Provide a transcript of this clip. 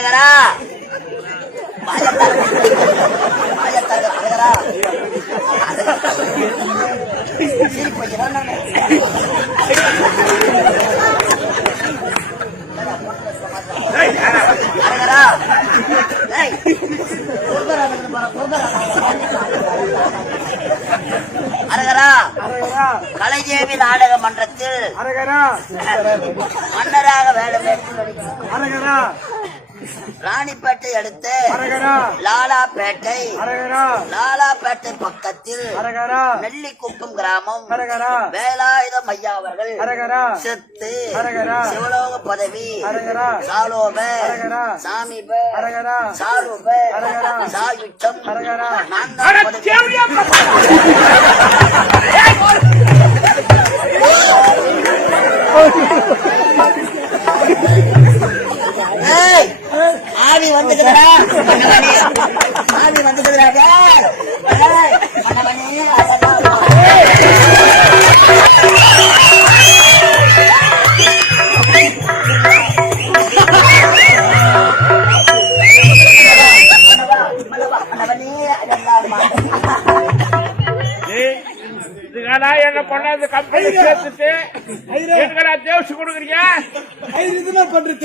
அரகரா அரகரா அரகரா கலைஜேவி நாடக மன்றத்தில் மன்னராக வேலை ராணிப்பேட்டை அடுத்து லாலாப்பேட்டை பக்கத்தில் நெல்லிக்குப்பம் கிராமம் வேலாயுதம் ஐயா அவர்கள் செத்து சிவலோக பதவி சாலோப சாமிப சாலுப சாயுச்சம் ஆவி வந்துக்குதுடா ஆவி வந்துக்குதுடா என்ன பண்ணாது கம்பெனி சேர்த்துட்டு எங்கடா தேவச்சு கொடுக்குறீங்க பண்றது